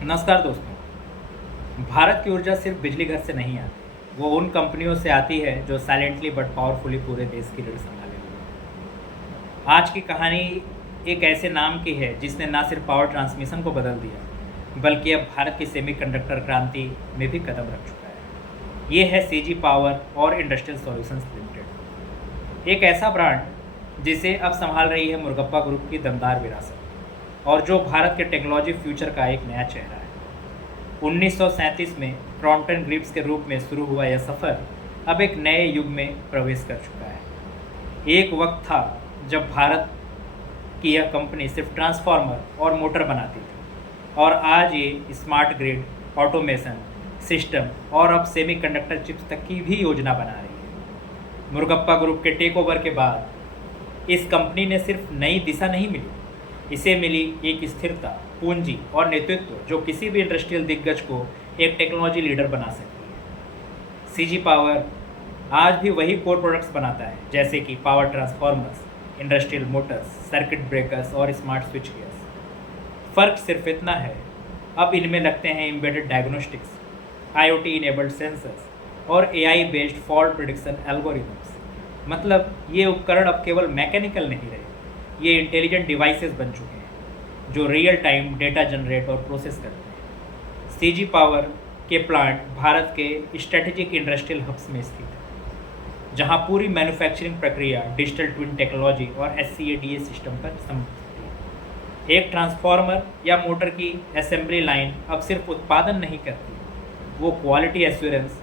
नमस्कार दोस्तों। भारत की ऊर्जा सिर्फ बिजली घर से नहीं आती, वो उन कंपनियों से आती है जो साइलेंटली बट पावरफुली पूरे देश की रीढ़ संभाले हुए हैं। आज की कहानी एक ऐसे नाम की है जिसने ना सिर्फ पावर ट्रांसमिशन को बदल दिया बल्कि अब भारत की सेमीकंडक्टर क्रांति में भी कदम रख चुका है। ये है सीजी पावर और इंडस्ट्रियल सॉल्यूशंस लिमिटेड, एक ऐसा ब्रांड जिसे अब संभाल रही है मुरुगप्पा ग्रुप की दमदार विरासत और जो भारत के टेक्नोलॉजी फ्यूचर का एक नया चेहरा है। 1937 में क्रॉम्पटन ग्रिप्स के रूप में शुरू हुआ यह सफ़र अब एक नए युग में प्रवेश कर चुका है। एक वक्त था जब भारत की यह कंपनी सिर्फ ट्रांसफार्मर और मोटर बनाती थी और आज ये स्मार्ट ग्रिड, ऑटोमेशन सिस्टम और अब सेमीकंडक्टर चिप्स तक की भी योजना बना रही है। मुरुगप्पा ग्रुप के टेक ओवर के बाद इस कंपनी ने सिर्फ नई दिशा नहीं मिली, इसे मिली एक स्थिरता, पूंजी और नेतृत्व जो किसी भी इंडस्ट्रियल दिग्गज को एक टेक्नोलॉजी लीडर बना सकती है। सीजी पावर आज भी वही कोर प्रोडक्ट्स बनाता है जैसे कि power transformers, industrial motors, circuit breakers और स्मार्ट स्विच गियर्स। फ़र्क सिर्फ इतना है, अब इनमें लगते हैं embedded diagnostics, IoT enabled sensors और AI based fault prediction algorithms. मतलब ये उपकरण अब केवल मैकेनिकल नहीं रहे, ये इंटेलिजेंट डिवाइसेस बन चुके हैं जो रियल टाइम डेटा जनरेट और प्रोसेस करते हैं। सीजी पावर के प्लांट भारत के स्ट्रेटेजिक इंडस्ट्रियल हब्स में स्थित है, जहां पूरी मैन्युफैक्चरिंग प्रक्रिया डिजिटल ट्विन टेक्नोलॉजी और SCADA सिस्टम पर समर्थित है। एक ट्रांसफार्मर या मोटर की असेंबली लाइन अब सिर्फ उत्पादन नहीं करती, वो क्वालिटी एश्योरेंस,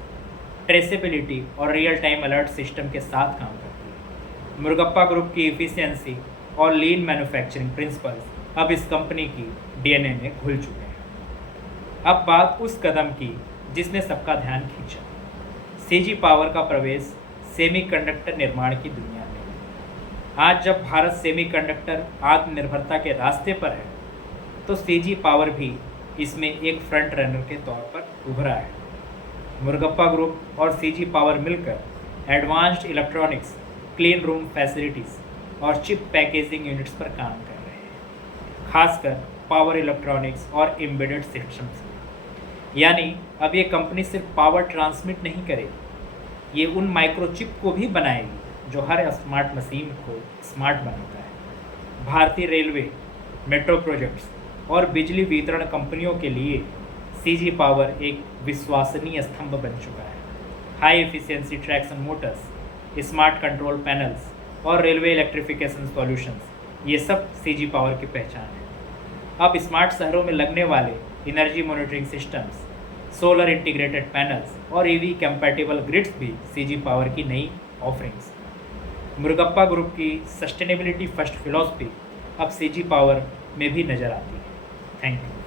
ट्रेसेबिलिटी और रियल टाइम अलर्ट सिस्टम के साथ काम करती है। मुरुगप्पा ग्रुप की इफ़िशियंसी और लीन मैन्युफैक्चरिंग प्रिंसिपल्स अब इस कंपनी की DNA में घुल चुके हैं। अब बात उस कदम की जिसने सबका ध्यान खींचा, सीजी पावर का प्रवेश सेमीकंडक्टर निर्माण की दुनिया में। आज जब भारत सेमीकंडक्टर आत्मनिर्भरता के रास्ते पर है तो सीजी पावर भी इसमें एक फ्रंट रनर के तौर पर उभरा है। मुरुगप्पा ग्रुप और सीजी पावर मिलकर advanced electronics, clean room facilities और चिप पैकेजिंग यूनिट्स पर काम कर रहे हैं, खासकर पावर इलेक्ट्रॉनिक्स और एम्बेडेड सिस्टम्स में। यानी अब ये कंपनी सिर्फ पावर ट्रांसमिट नहीं करेगी, ये उन माइक्रोचिप को भी बनाएगी जो हर स्मार्ट मशीन को स्मार्ट बनाता है। भारतीय रेलवे, मेट्रो प्रोजेक्ट्स और बिजली वितरण कंपनियों के लिए सीजी पावर एक विश्वसनीय स्तंभ बन चुका है। High efficiency traction Motors, smart control panels और रेलवे इलेक्ट्रिफिकेशन सॉल्यूशंस, ये सब सीजी पावर की पहचान है। अब स्मार्ट शहरों में लगने वाले energy monitoring systems, solar integrated panels और EV कंपैटिबल ग्रिड्स भी सीजी पावर की नई ऑफरिंग्स। मुरुगप्पा ग्रुप की सस्टेनेबिलिटी फर्स्ट फिलॉसफी अब सीजी पावर में भी नज़र आती है। Thank you.